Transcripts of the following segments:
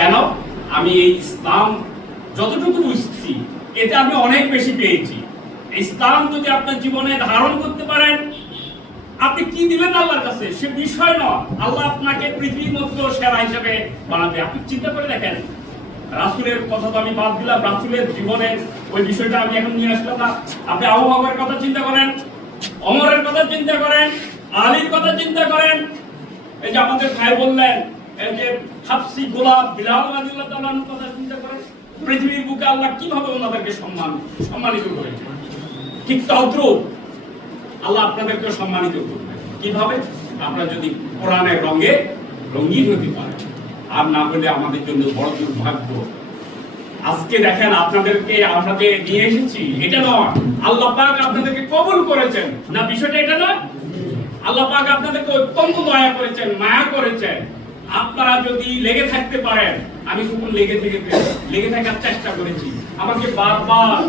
কেন আমি এই ইসলাম যতটুকু বুঝছি এতে আমি অনেক বেশি পেয়েছি। ইসলাম যদি আপনার জীবনে ধারণ করতে পারেন, আপনি কি দিবেন আল্লাহর কাছে সে বিষয় নয়, আল্লাহ আপনাকে পৃথিবীর মধ্যে সেরা হিসেবে বানাবে। আপনি চিন্তা করে দেখেন, রাসূলের কথা তো আমি বাদ দিলাম, রাসূলের জীবনের ওই বিষয়টা আমি এখন নিয়ে আসলাম না। আপনি আবু বকরের কথা চিন্তা করেন, ওমরের কথা চিন্তা করেন, আলীর কথা চিন্তা করেন, এই যে আমাদের ভাই বললেন এই যে হাফসি গোলাপ বিলাল রাদিয়াল্লাহু তাআলার কথা চিন্তা করেন। পৃথিবীর বুকে আল্লাহ কিভাবে ওনাদেরকে সম্মানিত করেছে, ঠিক তদ্রূপ আল্লাহ আপনাদেরকে সম্মানিত করবে। কিভাবে? আমরা যদি কোরআনের রঙে রঙিন হতে পারি। আর না হলে আমাদের জন্য বড় দুর্ভাগ্য। আজকে দেখেন আপনাদেরকে আমরা যে নিয়ে এসেছি, এটা নয় আল্লাহ পাক আপনাদেরকে কবুল করেছেন না, বিষয়টা এটা নয়। আল্লাহ পাক আপনাদেরকে অত্যন্ত দয়া করেছেন, মায়া করেছেন। আপনারা যদি লেগে থাকতে পারেন, আমি খুব লেগে থাকার চেষ্টা করেছি, আমাকে বারবার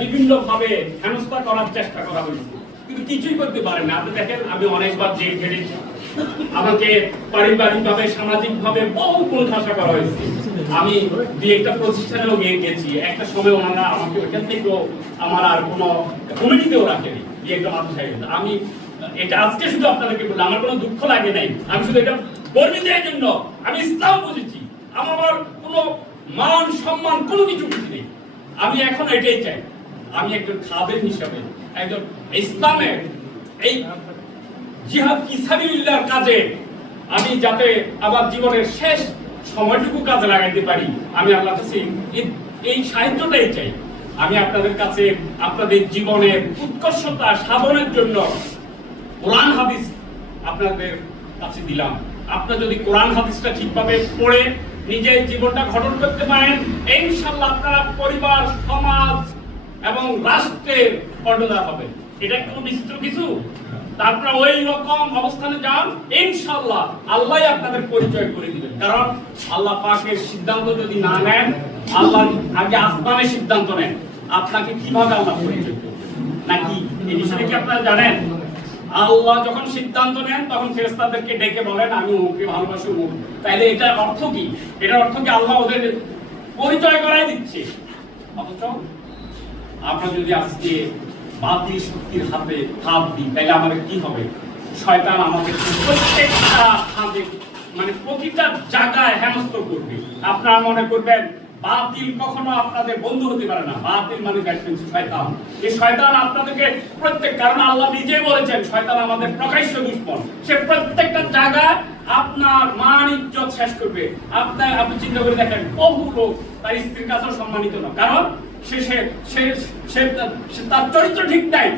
বিভিন্ন ভাবে হেনস্থা করার চেষ্টা করা হয়েছে, কিন্তু কিছুই করতে পারেন না। আপনি দেখেন আমি অনেকবার জেল খেটেছি, আমাকে পারিবারিক ভাবে সামাজিক ভাবে বহু কোণঠাসা করা হয়েছে। আমি দুই একটা প্রতিষ্ঠানেও গেছি, একটা সময় ওনারা আমাকে ওইখান থেকেও আমার আর কোনো কমিটিতেও রাখেনি, একটা মাথায়। আমি এটা আজকে শুধু আপনাদেরকে বললাম, আমার কোনো দুঃখ লাগে নাই, আমি শুধু এটা গর্বিতের জন্য আমি ইসলাম বুঝেছি, আমার কোনো মান সম্মান কোনো কিছু বুঝি নেই। আমি এখন এটাই চাই, আমি একজন খাদেম হিসাবে একজন ইসলামের এই জিহাদ ফি সাবিলিল্লাহর কাজে আমি যাতে আমার জীবনের শেষ সময়টুকু কাজে লাগাইতে পারি, আমি আল্লাহর কাছে এই সাহায্যটাই চাই। আমি আপনাদের কাছে আপনাদের জীবনের উৎকর্ষতা সাধনের জন্য কোরআন হাদিস আপনাদের কাছে দিলাম। আপনারা যদি কোরআন হাদিসটা ঠিকভাবে পড়ে নিজের জীবনটা গঠন করতে পারেন, ইনশাআল্লাহ আপনারা পরিবার, সমাজ এবং রাষ্ট্রের কর্ণধার হবে। এটা কোনো বিচিত্র কিছু? তারপরে ওই রকম অবস্থানে যান, ইনশাআল্লাহ আল্লাহই আপনাদের পরিচয় করে দিবেন। কারণ আল্লাহ পাকের সিদ্ধান্ত যদি না নেন, আল্লাহ আগে আসমানের সিদ্ধান্ত নেন, আপনাকে কিভাবে আল্লাহ পরিচয় করবেন নাকি এই বিষয়টা কি আপনারা জানেন? আল্লাহ যখন সিদ্ধান্ত নেন তখন ফেরেশতাদেরকে ডেকে বলেন আমি ওকে ভালোবাসি। তাইলে এটার অর্থ কি? এটার অর্থ কি আল্লাহ ওদের পরিচয় করাই দিচ্ছে। অথচ আমরা যদি আজকে বাতিল শক্তির হাতে হাত দিই, তাইলে আমাদের কি হবে? শয়তান আমাদের প্রত্যেকটা হাতে মানে প্রতিটা জায়গায় হেনস্থ করবে। আপনারা মনে করবেন বাতিল কখনো আপনাদের বন্ধু হতে পারে না। বাতিল মানে শয়তান। এই শয়তান আপনাদেরকে কারণ আল্লাহ নিজেই বলেছেন শয়তান আমাদের প্রকাশ্য দুশমন। সে প্রত্যেকটা জায়গায় আপনার মান ইজ্জত শেষ করবে। আপনি চিন্তা করে দেখেন, বহু লোক তার স্ত্রীর কাছেও সম্মানিত না, কারণ তার চরিত্র ঠিক নাই,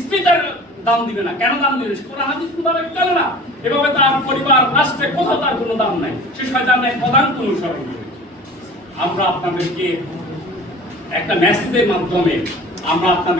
স্ত্রী তার দাম দিবে না। কেন দাম দিবে? কোরআন হাদিস মুতাবিক চলে না। এভাবে তার পরিবার, রাষ্ট্রে কোথাও তার কোনো দাম নাই। সে শয়তানের প্রধান অনুসরণ করে। আমরা আপনাদেরকে একটা মেসেজের মাধ্যমে আমরা আপনাদের